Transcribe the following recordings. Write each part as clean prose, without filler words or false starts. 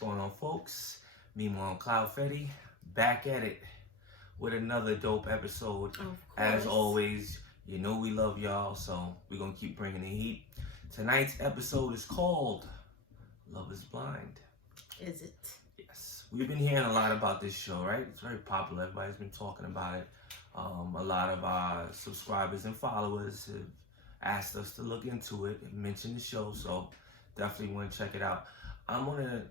going on, folks? Meanwhile, Cloud Freddy back at it with another dope episode. As always, you know we love y'all, so we're gonna keep bringing the heat. Tonight's episode is called Love is Blind. Is it? Yes. We've been hearing a lot about this show, right? It's very popular. Everybody's been talking about it. A lot of our subscribers and followers have asked us to look into it and mention the show, so definitely want to check it out. I'm going to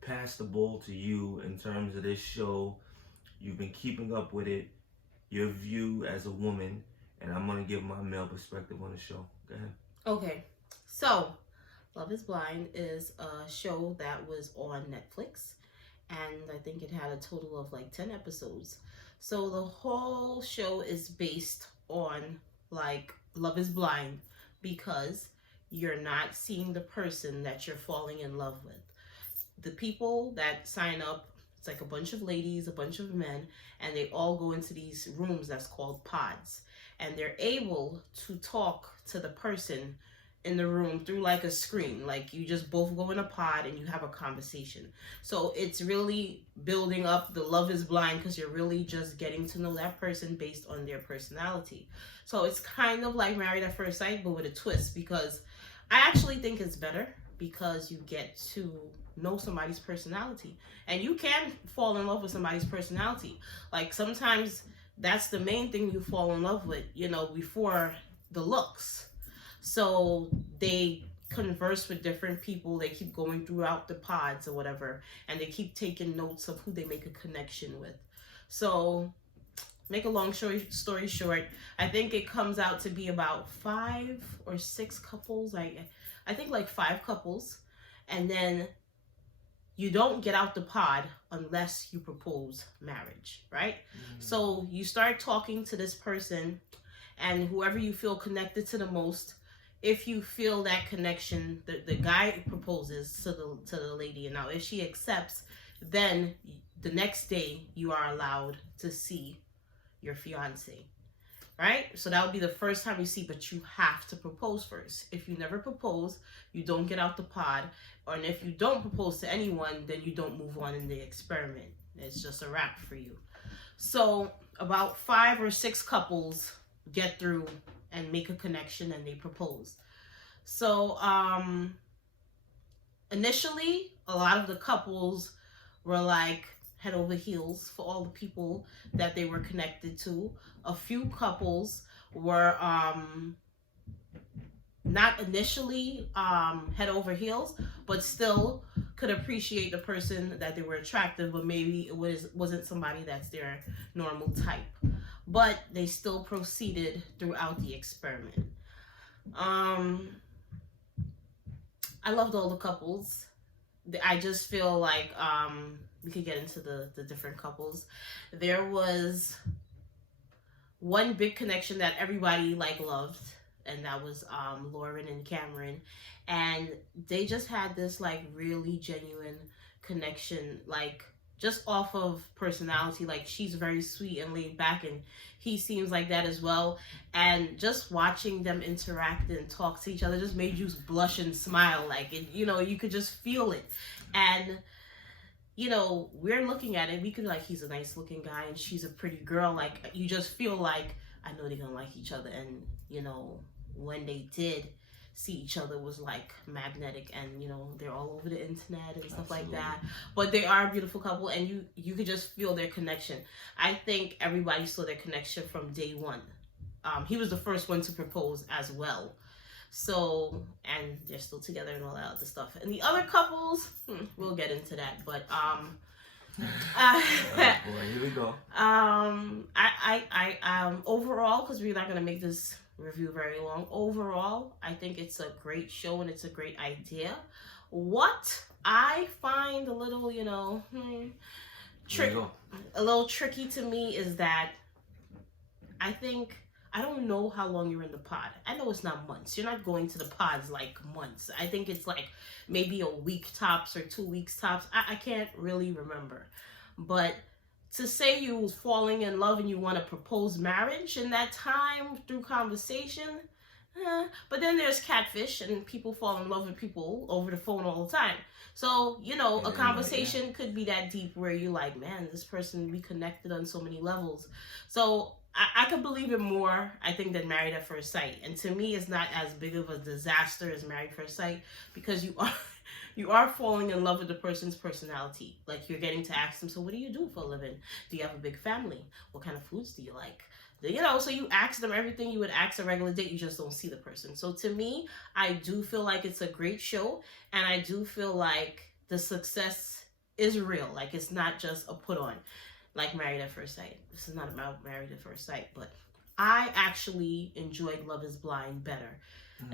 pass the ball to you in terms of this show. You've been keeping up with it, your view as a woman, and I'm going to give my male perspective on the show. Go ahead. Okay, so Love is Blind is a show that was on Netflix, and I think it had a total of like 10 episodes. So the whole show is based on like love is blind because you're not seeing the person that you're falling in love with. The people that sign up, it's like a bunch of ladies, a bunch of men, and they all go into these rooms that's called pods, and they're able to talk to the person in the room through like a screen. Like you just both go in a pod and you have a conversation. So it's really building up the love is blind because you're really just getting to know that person based on their personality. So it's kind of like Married at First Sight, but with a twist, because I actually think it's better because you get to know somebody's personality, and you can fall in love with somebody's personality. Like sometimes that's the main thing you fall in love with, you know, before the looks. So they converse with different people. They keep going throughout the pods or whatever, and they keep taking notes of who they make a connection with. So make a long story short, I think it comes out to be about 5 or 6 couples. I think like 5 couples, and then you don't get out the pod unless you propose marriage, right? So you start talking to this person, and whoever you feel connected to the most, if you feel that connection, the guy proposes to the lady, and now if she accepts, then the next day you are allowed to see your fiance, right? So that would be the first time you see, but you have to propose first. If you never propose, you don't get out the pod, and if you don't propose to anyone, then you don't move on in the experiment. It's just a wrap for you. So about 5 or 6 couples get through and make a connection, and they propose. So initially a lot of the couples were like head over heels for all the people that they were connected to. A few couples were not initially head over heels, but still could appreciate the person that they were attractive, but maybe it wasn't somebody that's their normal type. But they still proceeded throughout the experiment. I loved all the couples. I just feel like we could get into the different couples. There was one big connection that everybody like loved, and that was Lauren and Cameron, and they just had this like really genuine connection, like just off of personality. Like she's very sweet and laid back, and he seems like that as well. And just watching them interact and talk to each other just made you blush and smile. Like it, you know, you could just feel it. And you know, we're looking at it, we could like, he's a nice looking guy and she's a pretty girl. Like you just feel like, I know they're gonna like each other. And you know, when they did see each other was like magnetic, and you know, they're all over the internet and stuff like that. But they are a beautiful couple, and you could just feel their connection. I think everybody saw their connection from day one. He was the first one to propose as well. So, and they're still together and all that other stuff. And the other couples, we'll get into that. But Boy, here we go. Overall, because we're not gonna make this review very long. Overall, I think it's a great show and it's a great idea. What I find a little, you know, a little tricky to me is that I don't know how long you're in the pod. I know it's not months. You're not going to the pods like months. I think it's like maybe a week tops or 2 weeks tops. I can't really remember. But to say you was falling in love and you want to propose marriage in that time through conversation, But then there's catfish, and people fall in love with people over the phone all the time. So, you know, a conversation could be that deep where you're like, man, this person, we connected on so many levels. So I could believe it more, I think, than Married at First Sight. And to me, it's not as big of a disaster as Married at First Sight, because you are you are falling in love with the person's personality. Like, you're getting to ask them, so what do you do for a living? Do you have a big family? What kind of foods do you like? You know, so you ask them everything you would ask a regular date. You just don't see the person. So to me, I do feel like it's a great show, and I do feel like the success is real. Like, it's not just a put on, like Married at First Sight. This is not about Married at First Sight, but I actually enjoyed Love Is Blind better.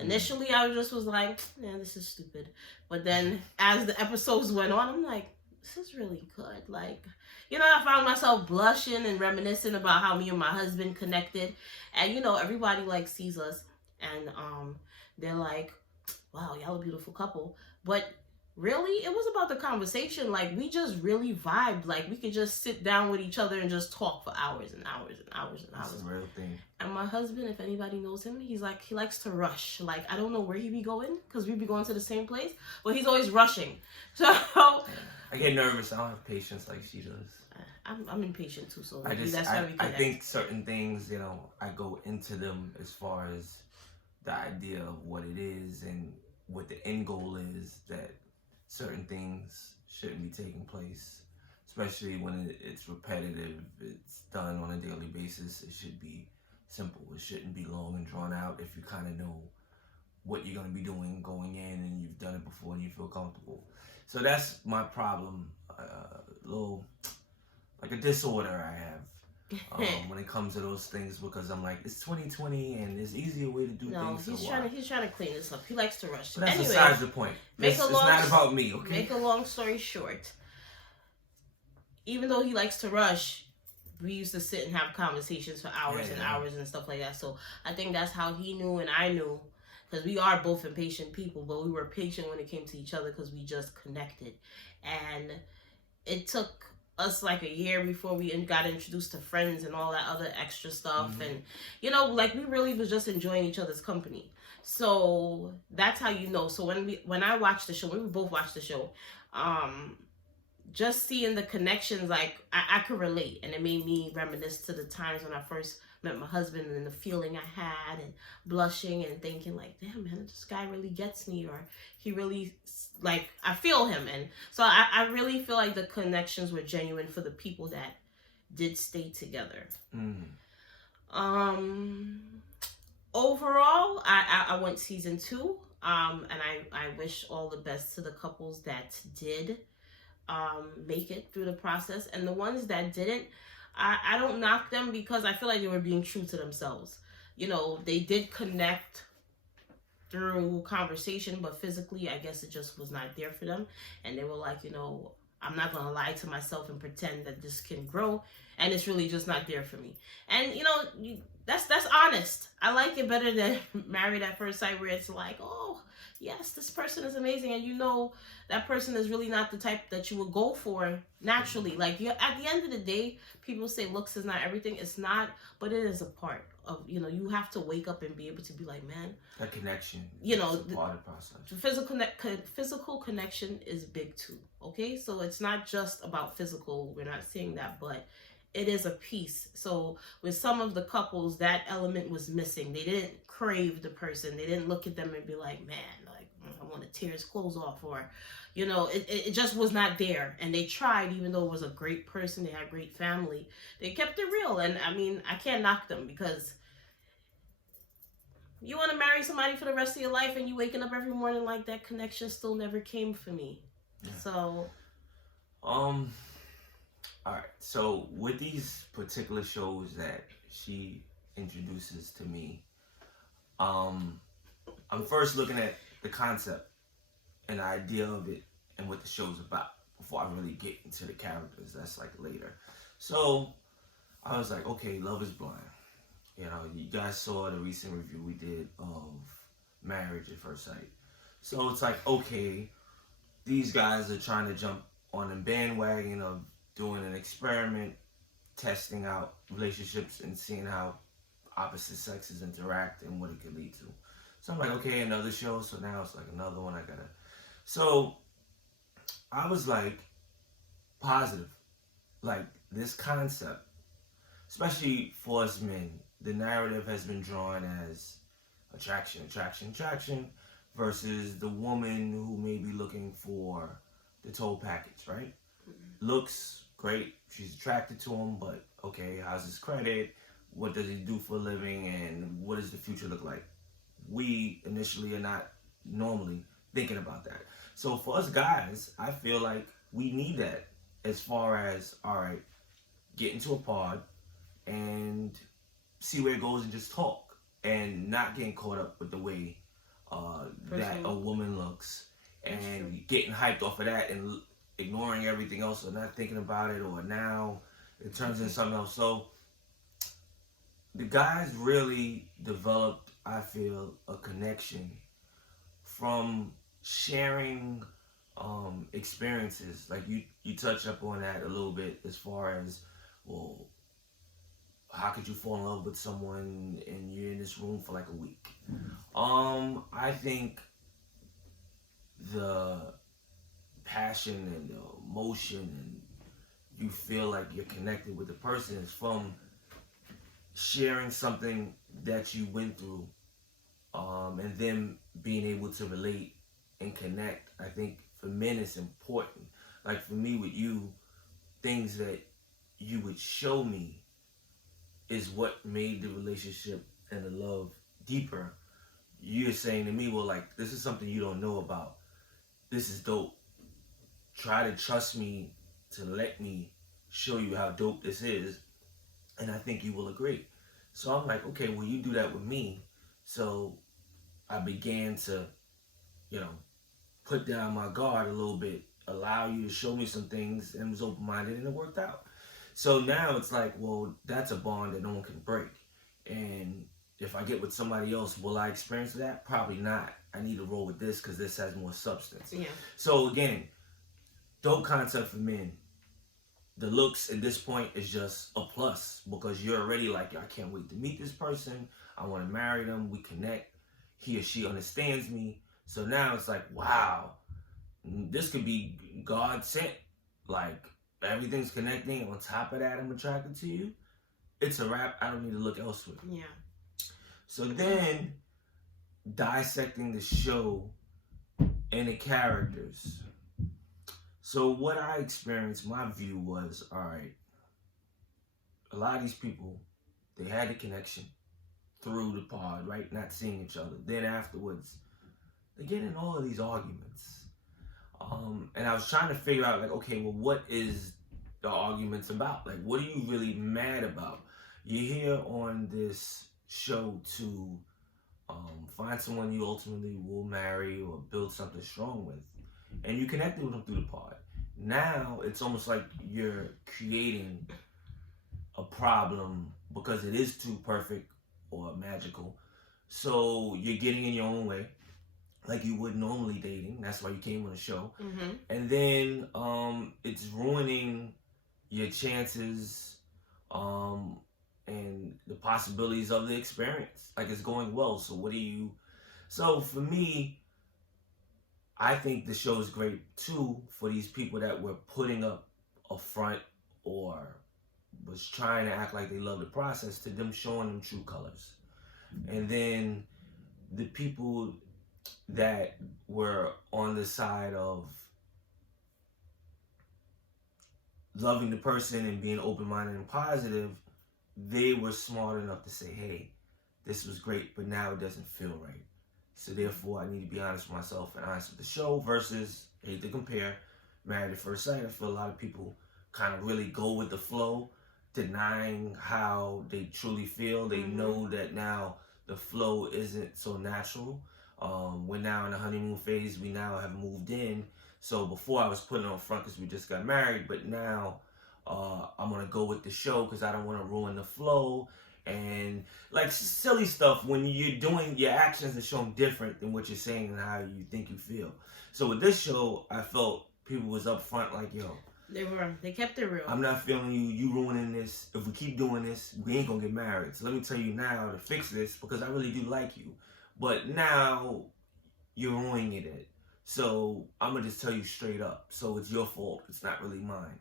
Initially, I was like, man, this is stupid. But then as the episodes went on, I'm like, this is really good. Like, you know, I found myself blushing and reminiscing about how me and my husband connected. And, you know, everybody, like, sees us, and they're like, wow, y'all a beautiful couple. But really, it was about the conversation. Like, we just really vibed. Like, we could just sit down with each other and just talk for hours and hours and hours and hours. That's a real thing. And my husband, if anybody knows him, he's like, he likes to rush. Like, I don't know where he be going, because we be going to the same place, but he's always rushing. So I get nervous. I don't have patience like she does. I'm impatient too, so that's why we connect. I think certain things, you know, I go into them as far as the idea of what it is and what the end goal is, that certain things shouldn't be taking place, especially when it's repetitive, it's done on a daily basis. It should be simple. It shouldn't be long and drawn out if you kind of know what you're going to be doing going in and you've done it before and you feel comfortable. So that's my problem, little, like a disorder I have when it comes to those things, because I'm like, it's 2020 and there's easier way to do things. No, he's trying to clean this up. He likes to rush. But that's anyway, besides the point. It's not about me, okay? Make a long story short, even though he likes to rush, we used to sit and have conversations for hours and hours and stuff like that. So I think that's how he knew and I knew, because we are both impatient people, but we were patient when it came to each other because we just connected. And it took us like a year before we got introduced to friends and all that other extra stuff. And, you know, like, we really was just enjoying each other's company. So that's how you know. So when I watched the show, when we both watched the show, just seeing the connections, like, I could relate, and it made me reminisce to the times when I first met my husband and the feeling I had, and blushing and thinking like, damn, man, this guy really gets me, or he really, like, I feel him. And so I really feel like the connections were genuine for the people that did stay together. Overall, I went season 2, and I wish all the best to the couples that did make it through the process, and the ones that didn't, I don't knock them, because I feel like they were being true to themselves. You know, they did connect through conversation, but physically, I guess it just was not there for them. And they were like, you know, I'm not going to lie to myself and pretend that this can grow, and it's really just not there for me. And, you know, that's honest. I like it better than Married at First Sight, where it's like, oh, yes, this person is amazing, and you know that person is really not the type that you would go for naturally. Like, at the end of the day, people say looks is not everything. It's not, but it is a part of, you know, you have to wake up and be able to be like, man, that connection, you know, the part of the process. The physical connection is big too. Okay, so it's not just about physical. We're not saying that, but it is a piece. So with some of the couples, that element was missing. They didn't crave the person. They didn't look at them and be like, man, like, I want to tear his clothes off, or, you know, it just was not there. And they tried, even though it was a great person, they had a great family, they kept it real. And I mean, I can't knock them, because you want to marry somebody for the rest of your life and you waking up every morning like that connection still never came for me. Yeah. So all right, so with these particular shows that she introduces to me, I'm first looking at the concept and the idea of it and what the show's about before I really get into the characters. That's like later. So I was like, okay, Love Is Blind. You know, you guys saw the recent review we did of Marriage at First Sight. So it's like, okay, these guys are trying to jump on a bandwagon of doing an experiment, testing out relationships and seeing how opposite sexes interact and what it could lead to. So I'm like, okay, another show. So now it's like another one I gotta. So I was like positive, like this concept, especially for us men. The narrative has been drawn as attraction, attraction, attraction, versus the woman who may be looking for the total package, right? Looks great, she's attracted to him, but okay, how's his credit? What does he do for a living? And what does the future look like? We initially are not normally thinking about that. So for us guys, I feel like we need that as far as, all right, get into a pod and see where it goes and just talk and not getting caught up with the way that a woman looks and getting hyped off of that and ignoring everything else or not thinking about it, or now it turns into something else. So the guys really developed, I feel, a connection from sharing experiences. Like you touch up on that a little bit as far as, well, how could you fall in love with someone and you're in this room for like a week? I think the passion and the emotion and you feel like you're connected with the person is from sharing something that you went through, and then being able to relate and connect. I think for men it's important. Like for me with you, things that you would show me is what made the relationship and the love deeper. You're saying to me, well, like, this is something you don't know about. This is dope. Try to trust me to let me show you how dope this is, and I think you will agree. So I'm like, okay, well, you do that with me. So I began to, you know, put down my guard a little bit, allow you to show me some things, and was open-minded, and it worked out. So now it's like, well, that's a bond that no one can break. And if I get with somebody else, will I experience that? Probably not. I need to roll with this because this has more substance. Yeah. So again, dope concept for men. The looks at this point is just a plus because you're already like, I can't wait to meet this person. I want to marry them. We connect. He or she understands me. So now it's like, wow, this could be God sent. Like, everything's connecting. On top of that, I'm attracted to you. It's a wrap. I don't need to look elsewhere. Yeah. So then, dissecting the show and the characters. So what I experienced, my view was, all right, a lot of these people, they had the connection through the pod, right? Not seeing each other. Then afterwards, they get in all of these arguments. And I was trying to figure out, like, okay, well, what is the arguments about? Like, what are you really mad about? You're here on this show to find someone you ultimately will marry or build something strong with. And you connected with them through the pod. Now, it's almost like you're creating a problem because it is too perfect or magical. So you're getting in your own way, like you would normally dating. That's why you came on the show. Mm-hmm. And then it's ruining your chances and the possibilities of the experience. Like, it's going well. So what do you... So for me, I think the show is great too for these people that were putting up a front or was trying to act like they love the process, to them showing them true colors. And then the people that were on the side of loving the person and being open-minded and positive, they were smart enough to say, hey, this was great, but now it doesn't feel right. So therefore, I need to be honest with myself and honest with the show versus, I hate to compare, Married at First Sight. I feel a lot of people kind of really go with the flow, denying how they truly feel. They know that now the flow isn't so natural. We're now in the honeymoon phase. We now have moved in. So before I was putting on front because we just got married, but now I'm going to go with the show because I don't want to ruin the flow. And like silly stuff when you're doing your actions are showing different than what you're saying and how you think you feel. So with this show, I felt people was up front like, yo, They kept it real. I'm not feeling you ruining this. If we keep doing this, we ain't gonna get married. So let me tell you now to fix this because I really do like you. but now you're winging it. So I'm gonna just tell you straight up. So it's your fault. It's not really mine.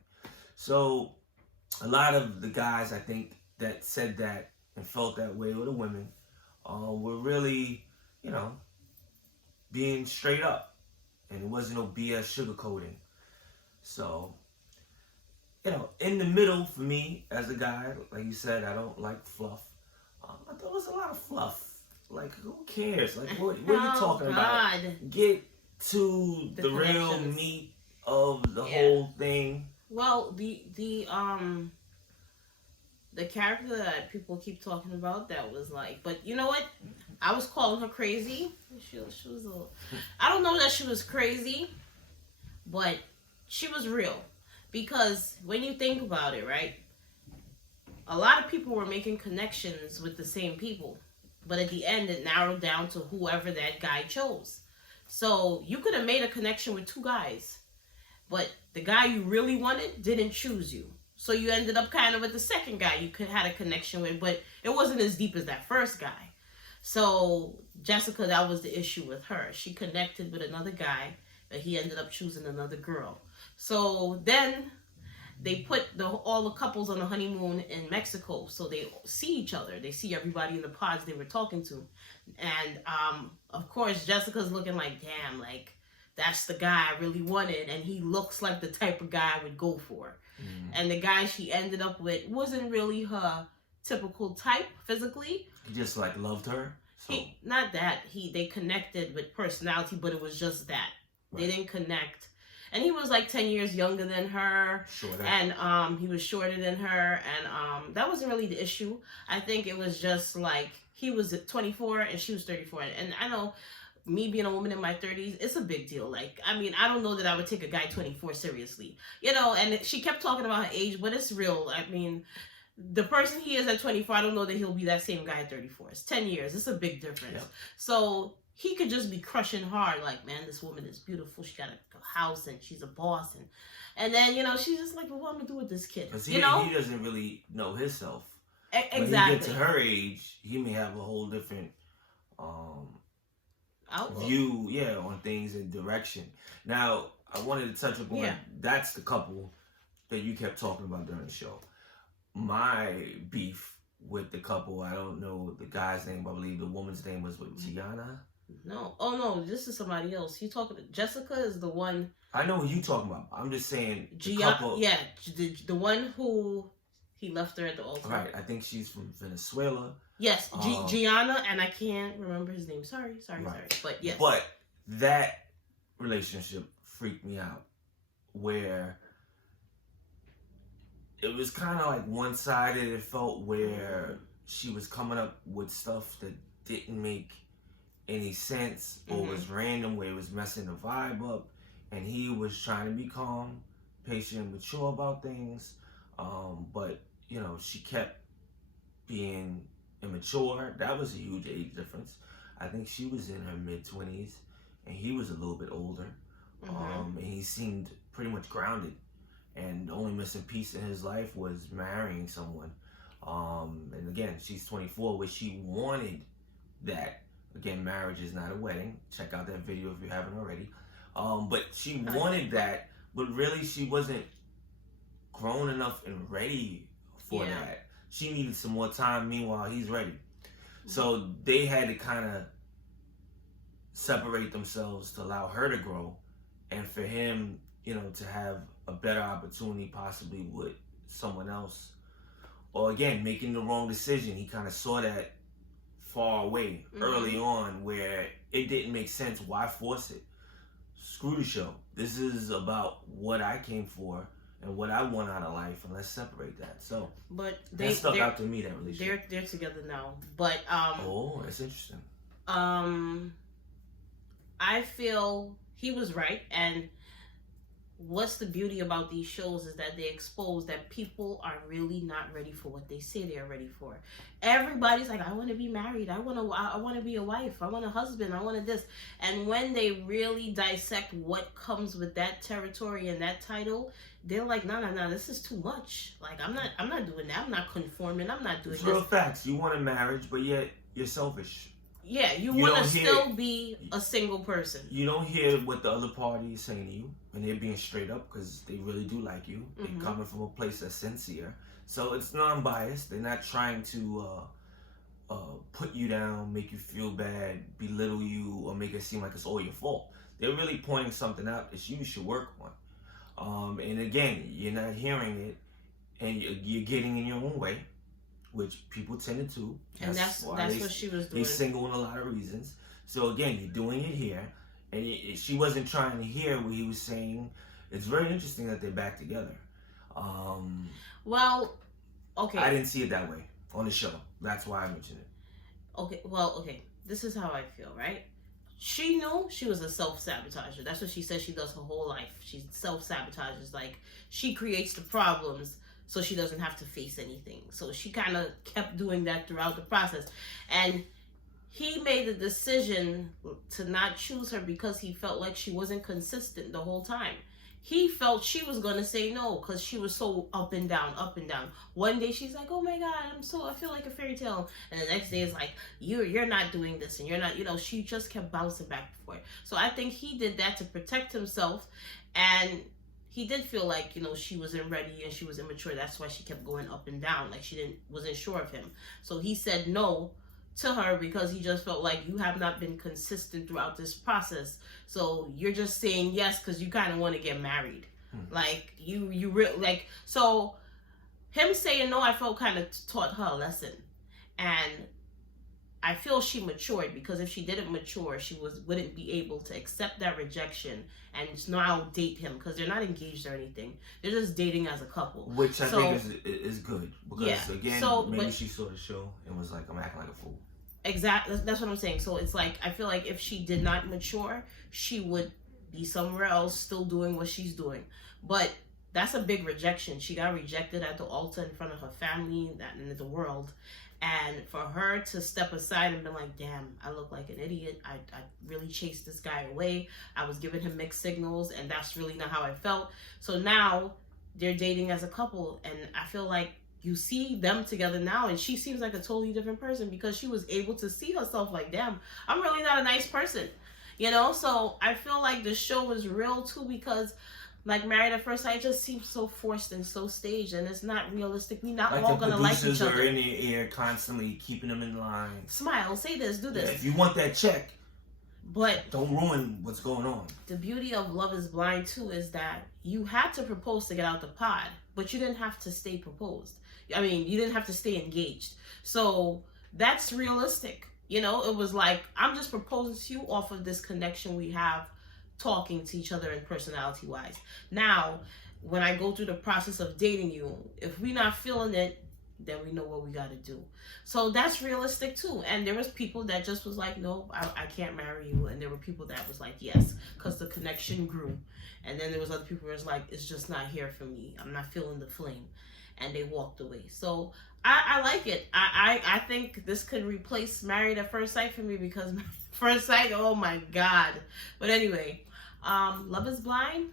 So a lot of the guys I think that said that and felt that way, or the women, were really, you know, being straight up, and it wasn't no BS sugarcoating. So, you know, in the middle for me as a guy, like you said, I don't like fluff. I thought it was a lot of fluff. Like, who cares? Like, what are you talking about? Get to the real meat of the whole thing. Well, the character that people keep talking about, that was like, but you know what? I was calling her crazy. She was a little, I don't know that she was crazy, but she was real. Because when you think about it, right? A lot of people were making connections with the same people. But at the end, it narrowed down to whoever that guy chose. So you could have made a connection with two guys. But the guy you really wanted didn't choose you. So you ended up kind of with the second guy you could had a connection with. But it wasn't as deep as that first guy. So Jessica, that was the issue with her. She connected with another guy, but he ended up choosing another girl. So then they put all the couples on a honeymoon in Mexico, so they see each other. They see everybody in the pods they were talking to. And of course, Jessica's looking like, damn, like, that's the guy I really wanted, and he looks like the type of guy I would go for. And the guy she ended up with wasn't really her typical type physically. He just like loved her. So. Not that they connected with personality, but it was just that. Right. They didn't connect. And he was like 10 years younger than her. Shorter. And he was shorter than her. And that wasn't really the issue. I think it was just like he was 24 and she was 34. And I know, me being a woman in my 30s, it's a big deal. Like, I mean, I don't know that I would take a guy 24 seriously. You know, and she kept talking about her age, but it's real. I mean, the person he is at 24, I don't know that he'll be that same guy at 34. It's 10 years. It's a big difference. Yeah. So he could just be crushing hard, like, man, this woman is beautiful. She got a house and she's a boss. And then, you know, she's just like, well, what am I going to do with this kid? Because you know? He doesn't really know himself. Exactly. When he gets to her age, he may have a whole different view, on things and direction. Now, I wanted to touch upon, that's the couple that you kept talking about during the show. My beef with the couple, I don't know the guy's name, but I believe the woman's name was Gianna. No. Oh, no. This is somebody else. You talking... Jessica is the one... I know who you talking about. I'm just saying the couple... Yeah. The one who... He left her at the altar. Right. I think she's from Venezuela. Yes. Gianna, and I can't remember his name. Sorry. But yes. But that relationship freaked me out. Where... It was kind of like one-sided. It felt where she was coming up with stuff that didn't make any sense or was random, where it was messing the vibe up, and he was trying to be calm, patient, and mature about things, but you know, she kept being immature. That was a huge age difference. I think she was in her mid-20s and he was a little bit older, and he seemed pretty much grounded, and the only missing piece in his life was marrying someone. And again, she's 24, where she wanted that. Again, marriage is not a wedding. Check out that video if you haven't already. But she wanted that, but really she wasn't grown enough and ready for that. She needed some more time. Meanwhile, he's ready. So they had to kind of separate themselves to allow her to grow, and for him, you know, to have a better opportunity possibly with someone else. Or again, making the wrong decision. He kind of saw that far away early on, where it didn't make sense. Why force it? Screw the show. This is about what I came for and what I want out of life, and let's separate that. So, but that stuck out to me, that relationship. They're together now, but oh, that's interesting. I feel he was right, and what's the beauty about these shows is that they expose that people are really not ready for what they say they are ready for. Everybody's like, I want to be married. I want to be a wife. I want a husband. I want this. And when they really dissect what comes with that territory and that title, they're like, no, this is too much. Like, I'm not doing that. I'm not conforming. I'm not doing it's this. Real facts. You want a marriage, but yet you're selfish. Yeah, you You want to don't hear- still be a single person. You don't hear what the other party is saying to you, and they're being straight up because they really do like you. Mhm. They're coming from a place that's sincere, so it's non-biased. They're not trying to put you down, make you feel bad, belittle you, or make it seem like it's all your fault. They're really pointing something out that you should work on. And again, you're not hearing it, and you're getting in your own way, which people tend to do. And that's what she was doing. They single in a lot of reasons. So again, you're doing it here, and she wasn't trying to hear what he was saying. It's very interesting that they're back together. Well, okay. I didn't see it that way on the show. That's why I mentioned it. Okay, well, okay. This is how I feel, right? She knew she was a self-sabotager. That's what she says she does her whole life. She self-sabotages. Like, she creates the problems so she doesn't have to face anything. So she kind of kept doing that throughout the process. And he made the decision to not choose her because he felt like she wasn't consistent the whole time. He felt she was going to say no because she was so up and down, up and down. One day she's like, oh my God, I feel like a fairy tale. And the next day is like, you're not doing this and you're not, she just kept bouncing back and forth. So I think he did that to protect himself. And he did feel like, she wasn't ready and she was immature. That's why she kept going up and down. Like wasn't sure of him. So he said no to her because he just felt like you have not been consistent throughout this process. So you're just saying yes because you kind of want to get married. Like so him saying no, I felt kind of taught her a lesson. And I feel she matured because if she didn't mature, she wouldn't be able to accept that rejection and now date him because they're not engaged or anything. They're just dating as a couple. Which I think is good because again, maybe she saw the show and was like, I'm acting like a fool. Exactly. That's what I'm saying. So it's like, I feel like if she did not mature, she would be somewhere else still doing what she's doing. But that's a big rejection. She got rejected at the altar in front of her family and the world. And for her to step aside and be like, damn, I look like an idiot. I really chased this guy away. I was giving him mixed signals and that's really not how I felt. So now they're dating as a couple. And I feel like you see them together now and she seems like a totally different person because she was able to see herself like, damn, I'm really not a nice person. So I feel like the show was real too because like Married at First Sight just seems so forced and so staged and it's not realistic. We're not all gonna like each other. The producers are in their ear constantly keeping them in line. Smile, say this, do this. Yeah, if you want that check, but don't ruin what's going on. The beauty of Love is Blind too is that you had to propose to get out the pod, but you didn't have to stay proposed. I mean, you didn't have to stay engaged. So that's realistic. It was like, I'm just proposing to you off of this connection we have talking to each other and personality wise. Now, when I go through the process of dating you, if we're not feeling it, then we know what we got to do. So that's realistic too. And there was people that just was like, no, I can't marry you. And there were people that was like, yes, because the connection grew. And then there was other people who was like, it's just not here for me. I'm not feeling the flame. And they walked away. So I like it. I think this could replace Married at First Sight for me because First Sight, oh my God. But anyway, Love is Blind,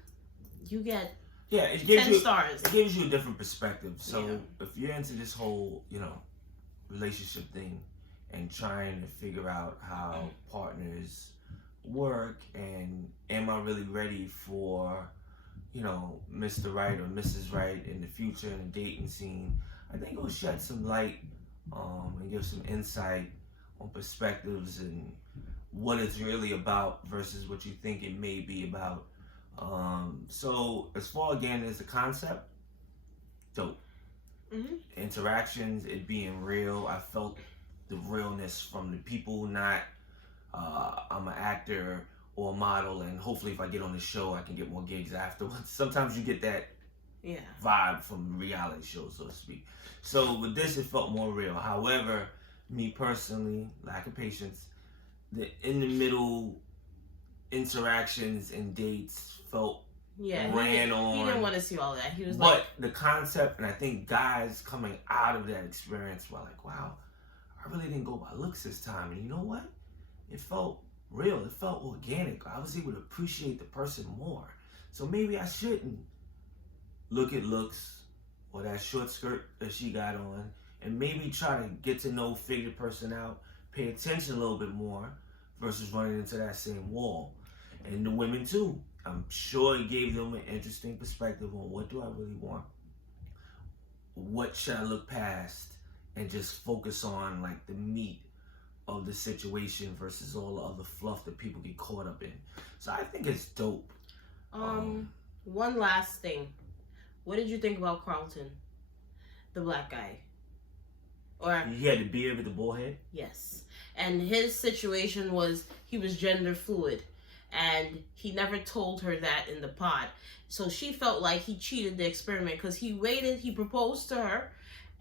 you get 10 stars. It gives you a different perspective. So if you're into this whole, relationship thing and trying to figure out how partners work and am I really ready for Mr. Right or Mrs. Right in the future in the dating scene, I think it'll shed some light and give some insight on perspectives and what it's really about versus what you think it may be about. So as far again as the concept, dope. Mm-hmm. Interactions, it being real. I felt the realness from the people, not I'm an actor or a model, and hopefully if I get on the show, I can get more gigs afterwards. Sometimes you get that vibe from reality shows, so to speak. So with this, it felt more real. However, me personally, lack of patience, the in the middle interactions and dates felt ran on. He didn't want to see all that. He was but the concept, and I think guys coming out of that experience were like, wow, I really didn't go by looks this time. And you know what? It felt real. It felt organic. I was able to appreciate the person more. So maybe I shouldn't look at looks or that short skirt that she got on and maybe try to get to know, figure the person out pay attention a little bit more versus running into that same wall. And the women too. I'm sure it gave them an interesting perspective on what do I really want? What should I look past and just focus on like the meat of the situation versus all the other fluff that people get caught up in. So I think it's dope. One last thing. What did you think about Carlton, the black guy? Or he had the beard with the bald head? Yes. And his situation was he was gender fluid. And he never told her that in the pod. So she felt like he cheated the experiment because he waited, he proposed to her,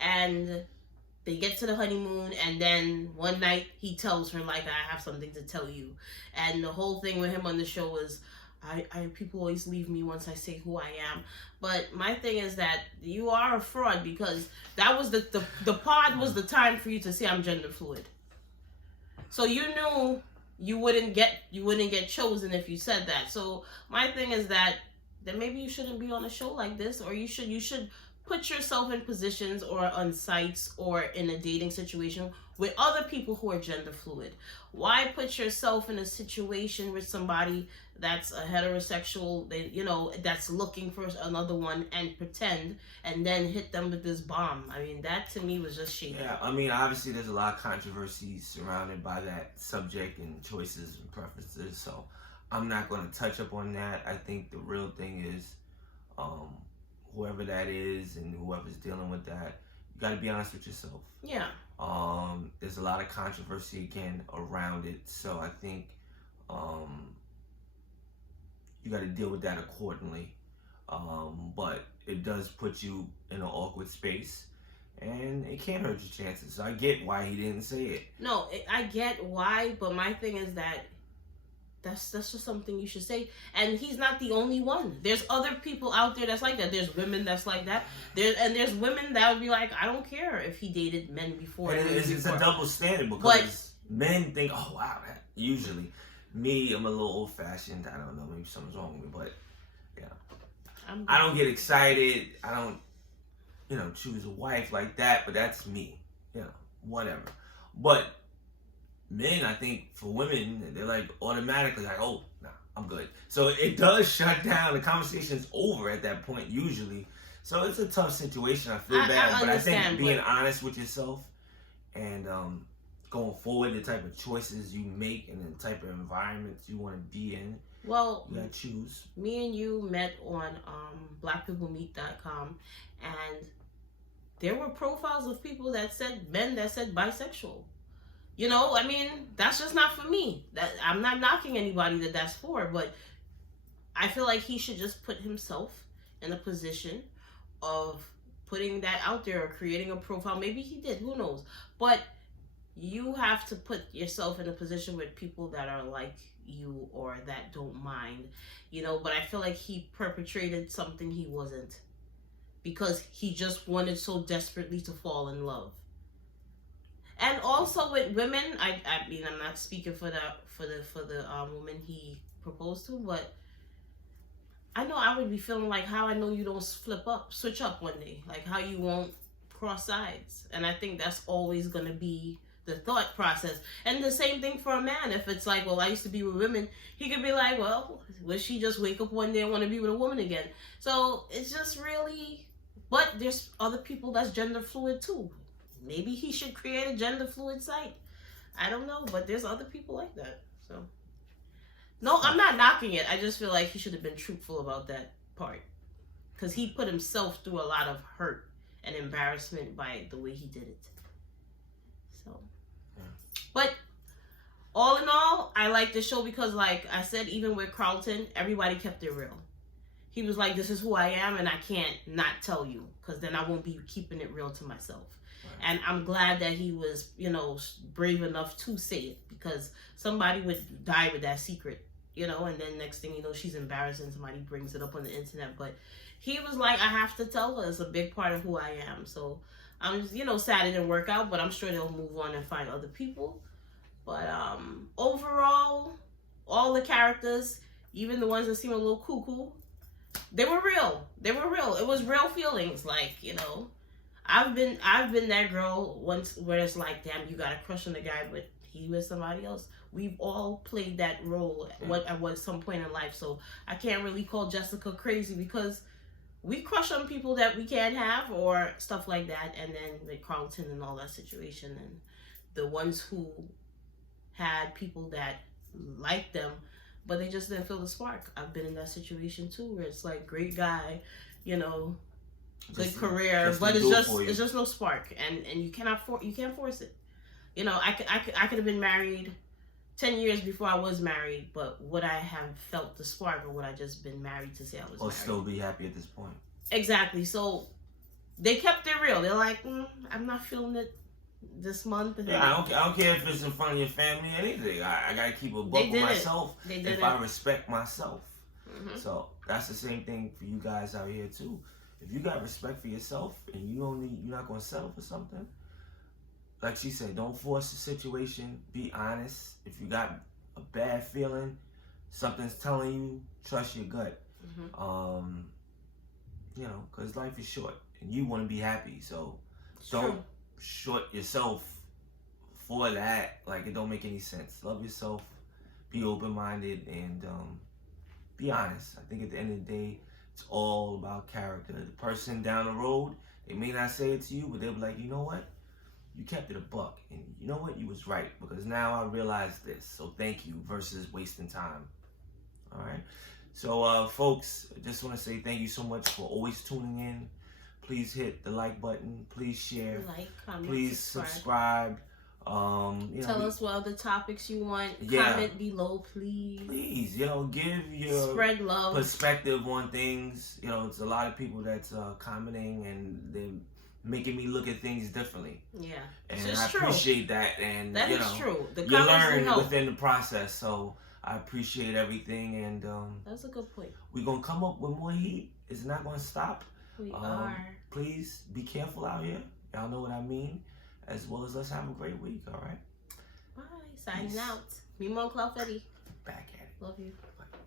and they get to the honeymoon, and then one night he tells her, like, I have something to tell you. And the whole thing with him on the show was, people always leave me once I say who I am. But my thing is that you are a fraud because that was the pod was the time for you to say I'm gender fluid. So you knew you wouldn't get chosen if you said that. So my thing is that maybe you shouldn't be on a show like this, or you should put yourself in positions or on sites or in a dating situation with other people who are gender fluid. Why put yourself in a situation with somebody that's a heterosexual, that's looking for another one and pretend and then hit them with this bomb? I mean, that to me was just shady. Yeah, I mean, obviously there's a lot of controversy surrounded by that subject and choices and preferences, so I'm not going to touch up on that. I think the real thing is whoever that is and whoever's dealing with that, you got to be honest with yourself. Yeah. There's a lot of controversy again around it, so I think you got to deal with that accordingly. But it does put you in an awkward space, and it can't hurt your chances. So I get why he didn't say it. No, I get why, but my thing is that that's just something you should say. And he's not the only one. There's other people out there that's like that. There's women that's like that. There's women that would be like, I don't care if he dated men before. And it's a double standard because men think, oh wow, usually. Me, I'm a little old fashioned. I don't know, maybe something's wrong with me, but yeah. I don't get excited. I don't, choose a wife like that, but that's me. Whatever. But men, I think for women, they're like automatically like, oh, nah, I'm good. So it does shut down. The conversation's over at that point usually. So it's a tough situation. I feel bad, but I think being honest with yourself and going forward, the type of choices you make and the type of environments you want to be in, well, you gotta choose. Me and you met on blackpeoplemeet.com, and there were profiles of people that said bisexual. I mean, that's just not for me. That I'm not knocking anybody that's for, but I feel like he should just put himself in a position of putting that out there or creating a profile. Maybe he did, who knows? But you have to put yourself in a position with people that are like you or that don't mind, but I feel like he perpetrated something he wasn't because he just wanted so desperately to fall in love. And also with women, I mean, I'm not speaking for the woman he proposed to, but I know I would be feeling like how I know you don't switch up one day, like how you won't cross sides. And I think that's always going to be the thought process. And the same thing for a man. If it's like, well, I used to be with women, he could be like, well, will she just wake up one day and want to be with a woman again? So it's just really, but there's other people that's gender fluid too. Maybe he should create a gender fluid site. I don't know, but there's other people like that. So, no, I'm not knocking it. I just feel like he should have been truthful about that part. Because he put himself through a lot of hurt and embarrassment by the way he did it. So, but all in all, I like the show because, like I said, even with Carlton, everybody kept it real. He was like, this is who I am, and I can't not tell you, because then I won't be keeping it real to myself. Right. And I'm glad that he was, brave enough to say it, because somebody would die with that secret, and then next thing you know, she's embarrassed and somebody brings it up on the internet. But he was like, I have to tell her. It's a big part of who I am. So I'm, sad it didn't work out, but I'm sure they'll move on and find other people. But overall, all the characters, even the ones that seem a little cuckoo, they were real. They were real. It was real feelings. Like, I've been that girl once where it's like, damn, you got a crush on the guy, but he with somebody else. We've all played that role at some point in life. So I can't really call Jessica crazy because we crush on people that we can't have or stuff like that. And then with Carlton and all that situation, and the ones who had people that liked them, but they just didn't feel the spark. I've been in that situation too, where it's like great guy, you know, good career, but it's just no spark, and you can't force it. You know, I could have been married 10 years before I was married, but would I have felt the spark, or would I just been married to say I was married? Or still be happy at this point? Exactly. So they kept it real. They're like, I'm not feeling it this month. Yeah, I don't care if it's in front of your family or anything. I gotta keep a book with myself if I respect myself. Mm-hmm. So that's the same thing for you guys out here too. If you got respect for yourself and you're not gonna settle for something, like she said, don't force the situation. Be honest. If you got a bad feeling, something's telling you, trust your gut. Mm-hmm. You know, because life is short and you want to be happy. So don't short yourself for that. Like, it don't make any sense. Love yourself. Be open-minded and be honest. I think at the end of the day, it's all about character. The person down the road, they may not say it to you, but they'll be like, you know what? You kept it a buck. And you know what? You was right. Because now I realize this. So thank you versus wasting time. All right? So, folks, I just want to say thank you so much for always tuning in. Please hit the like button. Please share. Like, comment, please subscribe. Tell us what other topics you want. Comment below, please. Please, give your spread love perspective on things. It's a lot of people that's commenting and they're making me look at things differently. Yeah, and I appreciate that. And that is true. The you learn within the process. So I appreciate everything. And that's a good point. We're gonna come up with more heat. It's not gonna stop. We are. Please be careful out here. Y'all know what I mean. As well as let's have a great week, all right? Bye. Signing out. Mimo Claufetti. Back at it. Love you. Bye.